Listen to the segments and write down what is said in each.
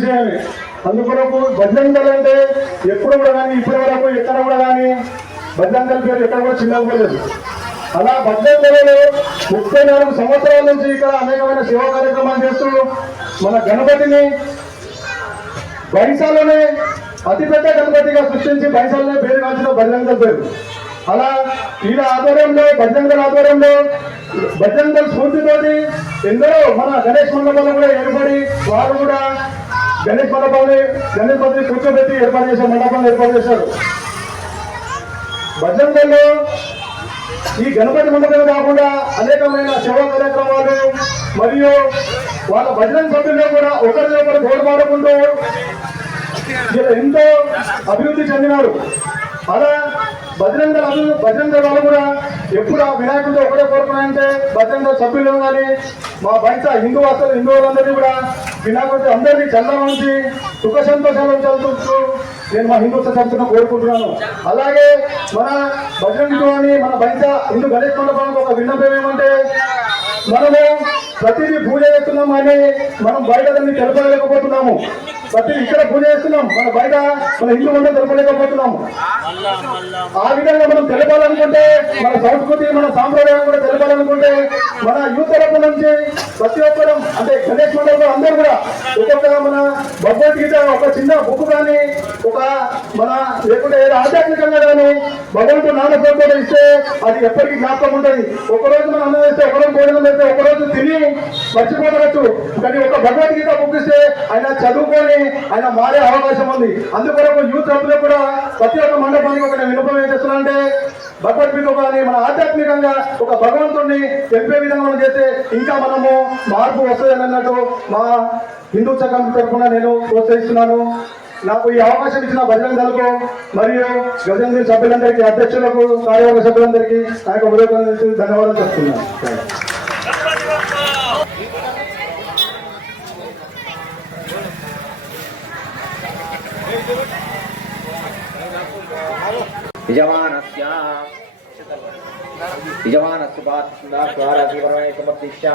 విషయమే. అందుకొరకు బజరంగ్ దళ్ అంటే ఎప్పుడు కూడా కానీ ఇప్పటి వరకు ఎక్కడ కూడా కానీ బజరంగ్ దళ్ పేరు ఎక్కడ కూడా చిన్నపోలేదు. అలా బజరంగ్ దళ్ 34 సంవత్సరాల నుంచి ఇక్కడ అనేకమైన సేవా కార్యక్రమాలు చేస్తూ మన గణపతిని బైసాలోనే అతిపెద్ద గణపతిగా సృష్టించి బైసాలనే పేరు కాల్చిన బజరంగ్ దళ్ పేరు. అలా వీళ్ళ ఆధ్వర్యంలో బజరంగ్ దళ్ ఆధ్వర్యంలో బజరంగ్ దళ్ స్ఫూర్తితోటి ఎందరో మన గణేష్ మండపాలు కూడా ఏర్పడి వారు కూడా గణేష్ మండపాన్ని కూర్చోబెట్టి ఏర్పాటు చేసే మండపాన్ని ఏర్పాటు చేశారు. బజరంగ్ దళ్ ఈ గణపతి మండపమే కాకుండా అనేకమైన సేవా కార్యక్రమాలు మరియు వాళ్ళ బజరంగ్ సభ్యుల్లో కూడా ఒకరినొకరు తోడ్పాడుకుంటూ ఎంతో అభివృద్ధి చెందినారు. అలా బజరంగ్ దళ్ వాళ్ళు కూడా ఎప్పుడు ఆ వినాయకుడితో ఒకటే కోరుకున్నాయంటే బజరంగ్ దళ్ సభ్యులు కానీ మా బయట హిందువులందరినీ కూడా వినాయకుడితో అందరినీ చల్లమంచి సుఖ సంతోషాలు చదువుతూ నేను మా హిందూ సంస్థను కోరుకుంటున్నాను. అలాగే మన బజరంగ్ అని మన బయట హిందూ గణేష్ మండపానికి ఒక విన్నపం ఏమంటే మనము ప్రతిదీ పూజ చేస్తున్నాం కానీ మనం బయట దాన్ని తెలపలేకపోతున్నాము. ప్రతి ఇక్కడ పూజ చేస్తున్నాం, మన బయట మన హిందూ మండలం తెలపలేకపోతున్నాము. ఆ విధంగా మనం తెలపాలనుకుంటే మన సంస్కృతి మన సాంప్రదాయం కూడా తెలపాలనుకుంటే మన యూత్ తరపు నుంచి ప్రతి ఒక్కరం అంటే గణేష్ మండలం అందరూ కూడా ఒక్కొక్క మన భగవద్గీత ఒక చిన్న బుక్ కానీ ఒక మన లేకుంటే ఏదో ఆధ్యాత్మికంగా కానీ భగవంతుడు నామస్వరూపంలో ఇస్తే అది ఎప్పటికీ జ్ఞాపకం ఉంటుంది. ఒకరోజు మనం అన్నం వేస్తే ఒకరోజు భోజనం వేస్తే ఒకరోజు తిని మర్చిపోవచ్చు, కానీ ఒక భగవద్గీత బుక్ ఇస్తే ఆయన చదువుకొని ఆయన మారే అవకాశం ఉంది. అందుకొరకు యూత్ సభ్యులు కూడా ప్రతి ఒక్క మండపానికి ఒక వినపం ఏం చేస్తున్నారంటే భగవద్గీత కానీ మన ఆధ్యాత్మికంగా ఒక భగవంతుడిని తెలిపే విధంగా మనం చేస్తే ఇంకా మనము మార్పు వస్తుందని అన్నట్టు మా హిందూ సంఘం తరఫున నేను ప్రోత్సహిస్తున్నాను. నాకు ఈ అవకాశం ఇచ్చిన బజరంగ్ దళకు మరియు బజరంగ్ దళ్ సభ్యులందరికీ అధ్యక్షులకు కార్యవర్గ సభ్యులందరికీ నా యొక్క హృదయపూర్వక ధన్యవాదాలు చెప్తున్నాను. यजमानस्य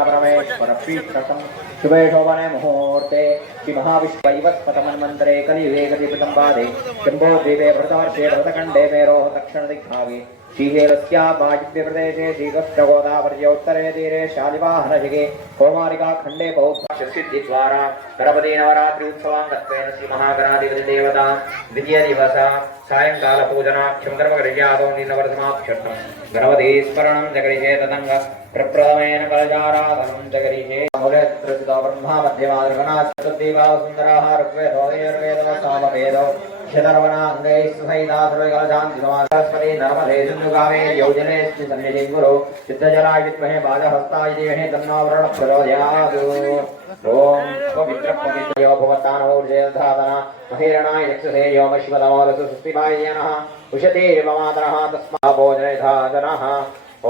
परमेश्वरप्रीत्यर्थं शुभे शोभने मुहूर्ते श्रीमहाविश्वैवस्पतमन्वन्तरे कलियुगे कलियुगं पादे शम्भोद्वीपे भरतवर्षे भरतखण्डे मेरोः दक्षिणदिग्भागे श्रीहेलस्या वायव्यप्रदेशे श्रीकृष्णगोदावर्य उत्तरे तीरे शालिवाहनशिखे कौमारिकाखण्डे बौद्धसिद्धिद्वारा गणपति नवरात्रि उत्सवाङ्गत्वेन श्रीमहागणाधिपतिदेवता द्वितीयदिवस सायंकाल पूजनाख्यं कर्मकर्यादौ निनवर्धमाभ्यर्थं गणपति स्मरणं जगरिषे तदङ्ग प्रप्रथमेन कलजाराधनं जगरिषे मूलत्रसितो ब्रह्मा मध्यमादिगणा चतुर्दीपा सुन्दराः ऋग्वेदो यजुर्वेदो सामवेदो शतर्वणाङ्गैस्सहितासुरकलशान्तिसमासरस्वती नर्मदे सिन्धुगावे योजने सन्निधिं गुरु चित्तजलाय विद्महे बालहस्ताय धीमहि तन्नो वरुणः प्रचोदयात्। ॐ पवित्रपवित्रयो भवतानमूर्जयधातना महेरणाय यक्षसे योमश्वतमोरसु सुस्तिभायनः उशतेर्वमातरः तस्मात् भोजनेधाजनः। ॐ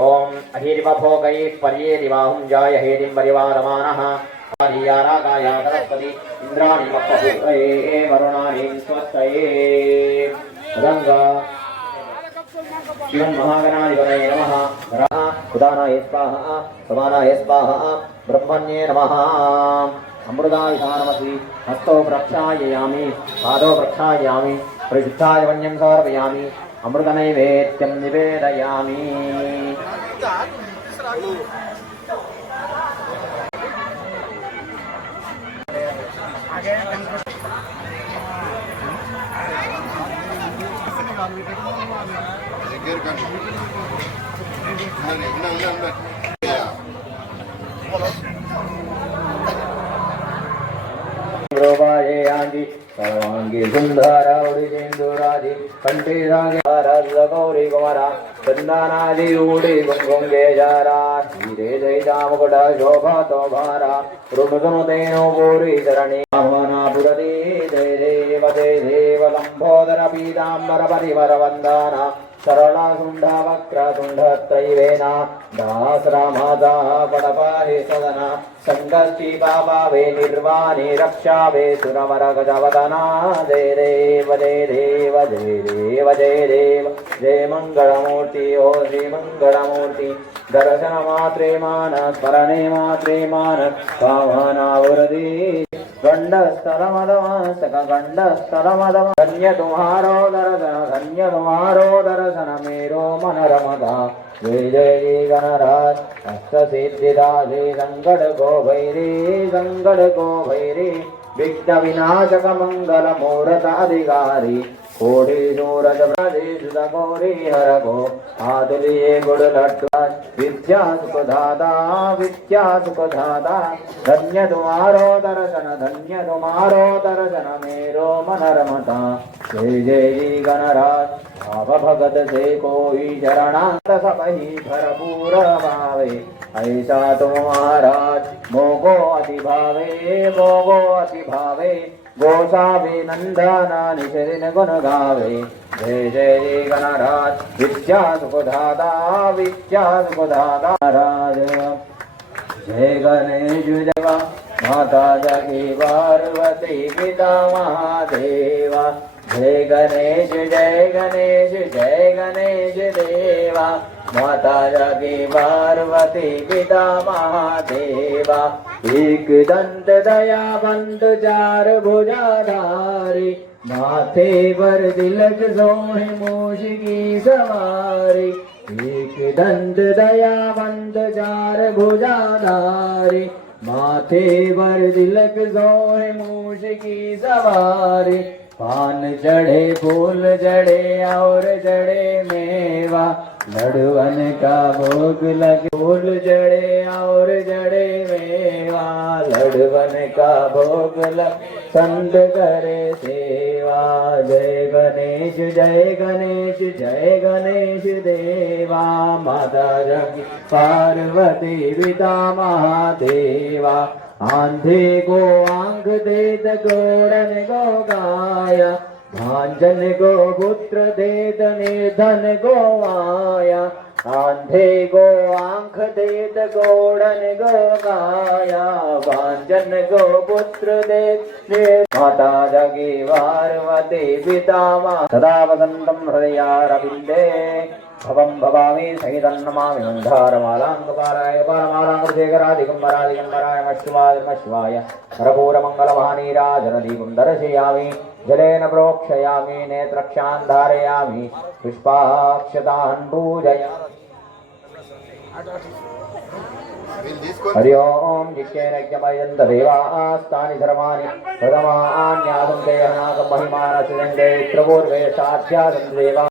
अहिरिवभोगैः पर्येरिवाहुं जाय हेरिं परिवादमानः आर्यारागाय सरस्वती इंद्राणि मप्पपुत्रये वरुणानि स्वस्तये गंगा शिवं महागणाधिपतये नमः। उदानाय स्वाहा समानाय स्वाहा ब्रह्मण्ये नमः। अमृताय नमसि हस्तौ प्रक्षालयामि पादौ प्रक्षालयामि परिशुद्धाय वन्यं समर्पयामि अमृतनैवेद्यं निवेदयामि। सर्वांगी सुंदरा उड़ींदुराधि कंठे गौरी कुमारा चंदनादि उड़ी गुंगे जारा हीरे जयजा मुकुट शोभा तो भारा रुणुतेनो पूरी चरणी पुरदी जय देव लंबोदर पीतांबर परिवर वंदना सरला सुंडा वक्र सुंडत्रैवेना दासरामादा पडपाहे सदना संगष्टि पावे निर्वाणे रक्षावे सुरवर गजवदना जय देव जय देव जय देव जय देव जय मंगलमूर्ति ओ श्री मंगलमूर्ति दर्शन मात्रे मान स्मरणे मात्रे मान पावनावृदि गंडस्थलमदमासक गंडस्थलमदम धन्य तुम्हारो दर्शन मेरो मन रमदा जय जय गणराज अष्ट सिद्धिदासे संकट को भैरी विघ्न विनाशक मंगल मूर्त अधिकारी कोटि सूरज प्रदेश गौरी हर को आदुलिए गुड़ लट्टू विद्या सुख दाता धन्य तुम्हारो दर्शन मेरो मन रमता जय जय गणराज भाव भगत से कोई शरणागत सब ही भरपूर भावे ऐसा तुम्हाराज मोगो अति भावे गोसावे नंदना निशरिन गुण गावे जय जय गणराज विद्या सुखदाता राज जय गणेश देवा माता जगी पार्वती पिता महादेवा जय गणेश देवा माता जगी पार्वती पिता महादेवा एक दंत दयावंत चार भुजाधारी माथे पर तिलक सोहे मूष की सवारी एक दंत दयावंत चार भुजाधारी माथे पर तिलक सोहे मूष की सवारी पान चढ़े फूल चढ़े और चढ़े मेवा लड़वन का भोग लगे फूल चढ़े और चढ़े मेवा लड़वन का भोग लगे संत करे सेवा जय गणेश देवा माता जगी पार्वती पिता महादेवा आंधे को आंख देत गोरन को गाया भांजन को पुत्र देत निर्धन को आया आंधे को आंख देत गोड़न को गाया भांजन को पुत्र देत माता जगी पार्वती पिता सदा वसंतम हृदयारविंदे भवं भवामि सहितं नमामि मन्दारमालाङ्गपालाय पारमालाङ्गशेखरादिगम्बराय मश्वाय कर्पूरमङ्गलवाणीराजनदीपं दर्शयामि जलेन प्रोक्षयामि नेत्रक्षान् धारयामि पुष्पाक्षतान् पूजयामि हरि ओम जिज्ञेनज्ञमयन्त देवास्तानि सर्वाणि प्रथमान्यासं देहनाकं महिमानस्य प्रपूर्वे साध्यासं देवा